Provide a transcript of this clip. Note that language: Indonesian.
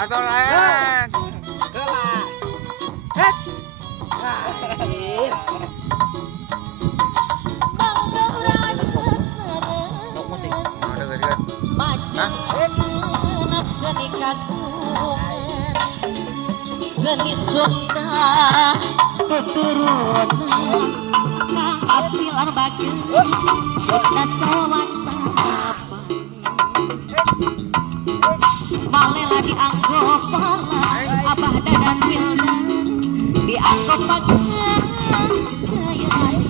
Atau lain. Seni Sunda keturunan Kang Apilar Bagel Sunda Sawata Malela di Anggopalan Abah Dadan Wildan di Anggopalan Jaya